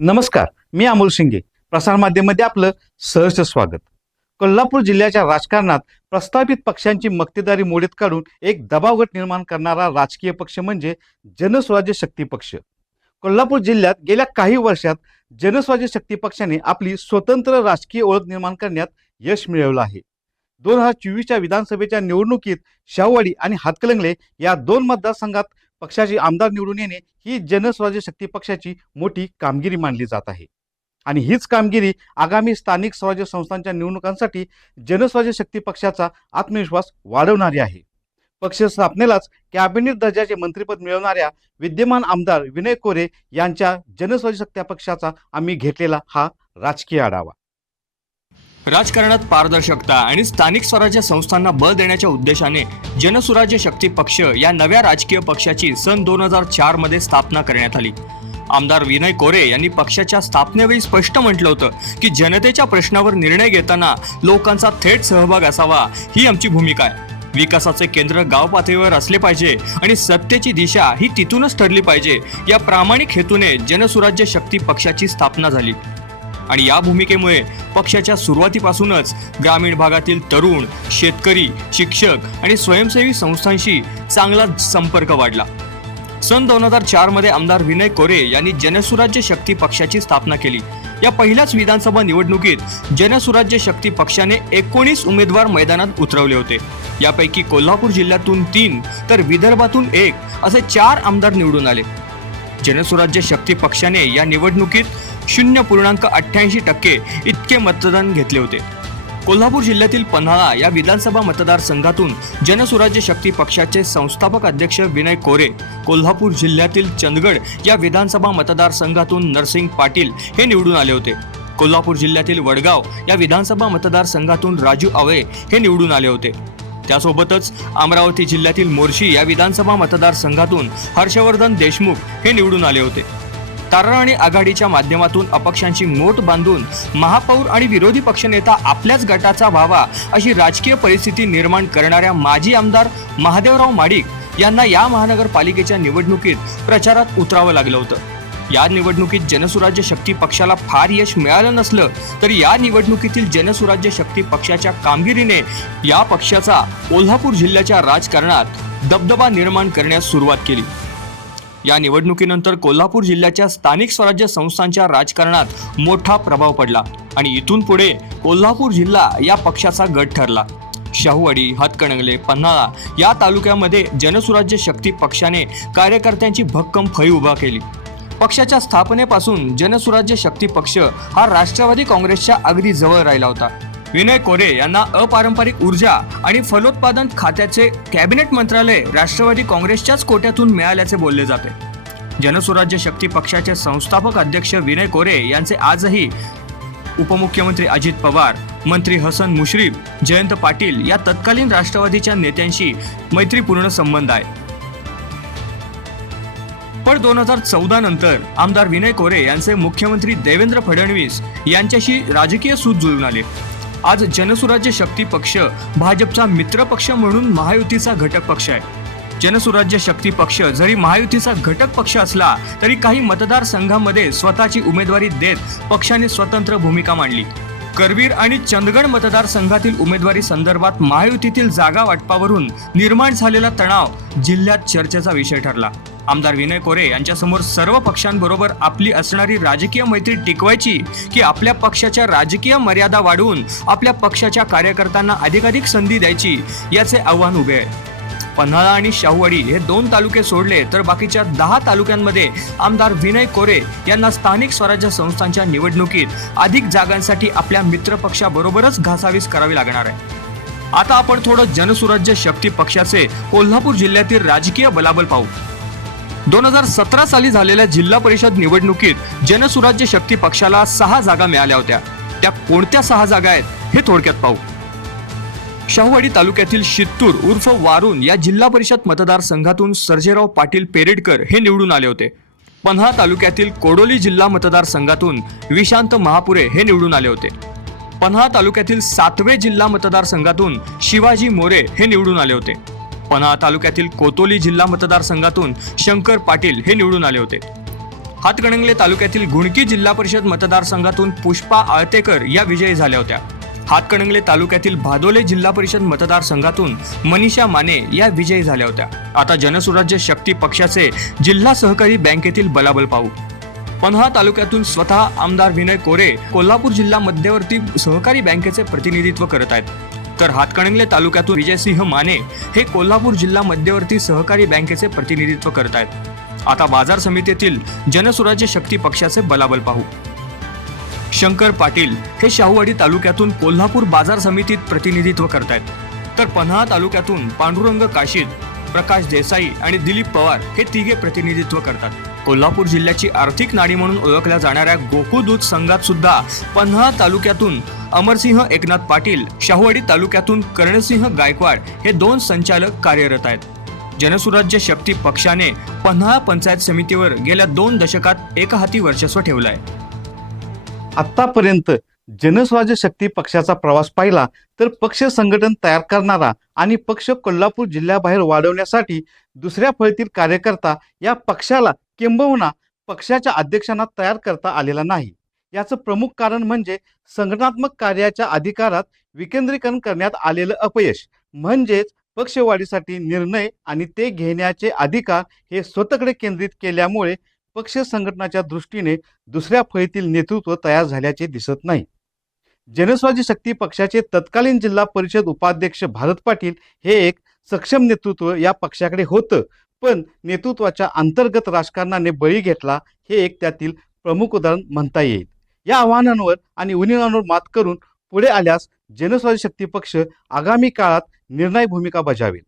नमस्कार मी अमोल शिंगे. प्रसारमाध्यममध्ये आपलं सहर्ष स्वागत. कोल्हापूर जिल्ह्याच्या राजकारणात प्रस्थापित पक्षांची मक्तेदारी मोडीत काढून एक दबावगट निर्माण करणारा राजकीय पक्ष म्हणजे जनस्वराज्य शक्ती पक्ष. कोल्हापूर जिल्ह्यात गेल्या काही वर्षात जनस्वराज्य शक्ती पक्षाने आपली स्वतंत्र राजकीय ओळख निर्माण करण्यात यश मिळवलं आहे. दोन हजार चोवीसच्या विधानसभेच्या निवडणुकीत शाहवाडी आणि हातकलंगले या दोन मतदारसंघात पक्षाचे आमदार निवडून येणे ही जनस्वराज्य शक्ती पक्षाची मोठी कामगिरी मानली जात आहे. आणि हीच कामगिरी आगामी स्थानिक स्वराज्य संस्थांच्या निवडणुकांसाठी जनस्वराज्य शक्ती पक्षाचा आत्मविश्वास वाढवणारी आहे. पक्ष स्थापनेलाच कॅबिनेट दर्जाचे मंत्रिपद मिळवणाऱ्या विद्यमान आमदार विनय कोरे यांच्या जनस्वराज्य शक्ती पक्षाचा आम्ही घेतलेला हा राजकीय आढावा. राजकारणात पारदर्शकता आणि स्थानिक स्वराज्य संस्थांना बळ देण्याच्या उद्देशाने जनसुराज्य शक्ती पक्ष या नव्या राजकीय पक्षाची सन दोन हजार चारमध्ये स्थापना करण्यात आली. आमदार विनय कोरे यांनी पक्षाच्या स्थापनेवेळी स्पष्ट म्हटलं होतं की जनतेच्या प्रश्नावर निर्णय घेताना लोकांचा थेट सहभाग असावा ही आमची भूमिका आहे. विकासाचे केंद्र गाव पातळीवर असले पाहिजे आणि सत्तेची दिशा ही तिथूनच ठरली पाहिजे या प्रामाणिक हेतूने जनसुराज्य शक्ती पक्षाची स्थापना झाली. आणि या भूमिकेमुळे पक्षाच्या सुरुवातीपासूनच ग्रामीण भागातील तरुण शेतकरी शिक्षक आणि स्वयंसेवी संस्थांशी चांगला संपर्क वाढला. सन दोन हजार चारमध्ये आमदार विनय कोरे यांनी जनसुराज्य शक्ती पक्षाची स्थापना केली. या पहिल्याच विधानसभा निवडणुकीत जनसुराज्य शक्ती पक्षाने एकोणीस उमेदवार मैदानात उतरवले होते. यापैकी कोल्हापूर जिल्ह्यातून तीन तर विदर्भातून एक असे चार आमदार निवडून आले. जनसुराज्य शक्ती पक्षाने या निवडणुकीत शून्य पूर्णांक अठ्ठ्याऐंशी टक्के इतके मतदान घेतले होते. कोल्हापूर जिल्ह्यातील पन्हाळा या विधानसभा मतदारसंघातून जनसुराज्य शक्ती पक्षाचे संस्थापक अध्यक्ष विनय कोरे कोल्हापूर जिल्ह्यातील चंदगड या विधानसभा मतदारसंघातून नरसिंग पाटील हे निवडून आले होते. कोल्हापूर जिल्ह्यातील वडगाव या विधानसभा मतदारसंघातून राजू आवळे हे निवडून आले होते. त्यासोबतच अमरावती जिल्ह्यातील मोर्शी या विधानसभा मतदारसंघातून हर्षवर्धन देशमुख हे निवडून आले होते. तारण आणि आघाडीच्या माध्यमातून अपक्षांची मोट बांधून महापौर आणि विरोधी पक्षनेता आपल्याच गटाचा व्हावा अशी राजकीय परिस्थिती निर्माण करणाऱ्या माजी आमदार महादेवराव माडिक यांना या महानगरपालिकेच्या निवडणुकीत प्रचारात उतरावं लागलं होतं. या निवडणुकीत जनसुराज्य शक्ती पक्षाला फार यश मिळालं नसलं तरी या निवडणुकीतील जनसुराज्य शक्ती पक्षाच्या कामगिरीने या पक्षाचा कोल्हापूर जिल्ह्याच्या राजकारणात दबदबा निर्माण करण्यास सुरुवात केली. या निवडणुकीनंतर कोल्हापूर जिल्ह्याच्या स्थानिक स्वराज्य संस्थांच्या राजकारणात मोठा प्रभाव पडला आणि इथून पुढे कोल्हापूर जिल्हा या पक्षाचा गट ठरला. शाहूवाडी हातकणंगले पन्हाळा या तालुक्यामध्ये जनसुराज्य शक्ती पक्षाने कार्यकर्त्यांची भक्कम फळी उभा केली. पक्षाच्या स्थापनेपासून जनसुराज्य शक्ती पक्ष हा राष्ट्रवादी काँग्रेसच्या अगदी जवळ राहिला होता. विनय कोरे यांना अपारंपरिक ऊर्जा आणि फलोत्पादन खात्याचे कॅबिनेट मंत्रालय राष्ट्रवादी काँग्रेसच्याच कोट्यातून मिळाल्याचे बोलले जाते. जनसुराज्य शक्ती पक्षाचे संस्थापक अध्यक्ष विनय कोरे यांचे आजही उपमुख्यमंत्री अजित पवार मंत्री हसन मुश्रीफ जयंत पाटील या तत्कालीन राष्ट्रवादीच्या नेत्यांशी मैत्रीपूर्ण संबंध आहे. पण दोन हजार चौदा नंतर आमदार विनय कोरे यांचे मुख्यमंत्री देवेंद्र फडणवीस यांच्याशी राजकीय सूत जुळून आले. आज जनसुराज्य शक्ती पक्ष भाजपचा मित्र पक्ष म्हणून महायुतीचा घटक पक्ष आहे. जनसुराज्य शक्ती पक्ष जरी महायुतीचा घटक पक्ष असला तरी काही मतदारसंघामध्ये स्वतःची उमेदवारी देत पक्षाने स्वतंत्र भूमिका मांडली. करवीर आणि चंदगड मतदारसंघातील उमेदवारी संदर्भात महायुतीतील जागा वाटपावरून निर्माण झालेला तणाव जिल्ह्यात चर्चेचा विषय ठरला. आमदार विनय कोरे यांच्यासमोर सर्व पक्षांबरोबर आपली असणारी राजकीय मैत्री टिकवायची की आपल्या पक्षाच्या राजकीय मर्यादा वाढवून आपल्या पक्षाच्या कार्यकर्त्यांना अधिकाधिक संधी द्यायची याचे आव्हान उभे आहे. पन्हाळा आणि शाहूवाडी हे दोन तालुके सोडले तर बाकीच्या दहा तालुक्यांमध्ये आमदार विनय कोरे यांना स्थानिक स्वराज्य संस्थांच्या निवडणुकीत अधिक जागांसाठी आपल्या मित्रपक्षाबरोबरच घासावीस करावी लागणार आहे. आता आपण थोडं जनसुराज्य शक्ती पक्षाचे कोल्हापूर जिल्ह्यातील राजकीय बलाबल पाहू. दोन हजार सतरा साली झालेल्या जिल्हा परिषद निवडणुकीत जनसुराज्य शक्ती पक्षाला सहा जागा मिळाल्या होत्या. त्या कोणत्या सहा जागा आहेत हे थोडक्यात पाहू. शाहूवाडी तालुक्यातील शित्तूर उर्फ वारून या जिल्हा परिषद मतदारसंघातून सर्जेराव पाटील पेरेडकर हे निवडून आले होते. पन्हाळा तालुक्यातील कोडोली जिल्हा मतदारसंघातून विशांत महापुरे हे निवडून आले होते. पन्हाळा तालुक्यातील सातवे जिल्हा मतदारसंघातून शिवाजी मोरे हे निवडून आले होते. पन्हाळा तालुक्यातील कोतोली जिल्हा मतदारसंघातून शंकर पाटील हे निवडून आले होते. हातकणंगले तालुक्यातील गुणकी जिल्हा परिषद मतदारसंघातून पुष्पा आळतेकर या विजयी झाल्या होत्या. हातकणंगले तालुक्यातील भादोले जिल्हा परिषद मतदारसंघातून मनीषा माने या विजयी झाल्या होत्या. आता जनसुराज्य शक्ती पक्षाचे जिल्हा सहकारी बँकेतील बलाबल पाहू. पन्हा तालुक्यातून स्वतः आमदार विनय कोरे कोल्हापूर जिल्हा मध्यवर्ती सहकारी बँकेचे प्रतिनिधित्व करत आहेत. तर हातकणंगले तालुक्यातून विजयसिंह माने हे कोल्हापूर जिल्हा मध्यवर्ती सहकारी बँकेचे प्रतिनिधित्व करत आहेत. आता बाजार समितीतील जनसुराज्य शक्ती पक्षाचे बलाबल पाहू. शंकर पाटील हे शाहूवाडी तालुक्यातून कोल्हापूर बाजार समितीत प्रतिनिधित्व करत आहेत. तर पन्हाळा तालुक्यातून पांडुरंग काशीद प्रकाश देसाई आणि दिलीप पवार हे तिघे प्रतिनिधित्व करतात. कोल्हापूर जिल्ह्याची आर्थिक नाडी म्हणून ओळखल्या जाणाऱ्या गोकुळ दूध संघात सुद्धा पन्हाळा तालुक्यातून अमरसिंह एकनाथ पाटील शाहूवाडी तालुक्यातून कर्णसिंह गायकवाड हे दोन संचालक कार्यरत आहेत. जनसुराज्य शक्ती पक्षाने पन्हाळा पंचायत समितीवर गेल्या दोन दशकात एकहाती वर्चस्व ठेवलं आहे आतापर्यंत जनस्वराज्य शक्ती पक्षाचा प्रवास पाहिला तर पक्ष संघटन तयार करणारा आणि पक्ष कोल्हापूर जिल्ह्याबाहेर वाढवण्यासाठी दुसऱ्या फळीतील कार्यकर्ता या पक्षाला किंबहुना पक्षाच्या अध्यक्षांना तयार करता आलेला नाही. याचं प्रमुख कारण म्हणजे संघटनात्मक कार्याच्या अधिकारात विकेंद्रीकरण करण्यात आलेलं अपयश. म्हणजेच पक्षवाढीसाठी निर्णय आणि ते घेण्याचे अधिकार हे स्वतःकडे केंद्रित केल्यामुळे पक्ष संघटनाच्या दृष्टीने दुसऱ्या फळीतील नेतृत्व तयार झाल्याचे दिसत नाही. जनस्वाजी शक्ती पक्षाचे तत्कालीन जिल्हा परिषद उपाध्यक्ष भारत पाटील हे एक सक्षम नेतृत्व या पक्षाकडे होतं. पण नेतृत्वाच्या अंतर्गत राजकारणाने बळी घेतला हे एक त्यातील प्रमुख उदाहरण म्हणता येईल. या आव्हानांवर आणि उणिवांवर मात करून पुढे आल्यास जनस्वाजी शक्ती पक्ष आगामी काळात निर्णायक भूमिका बजावेल.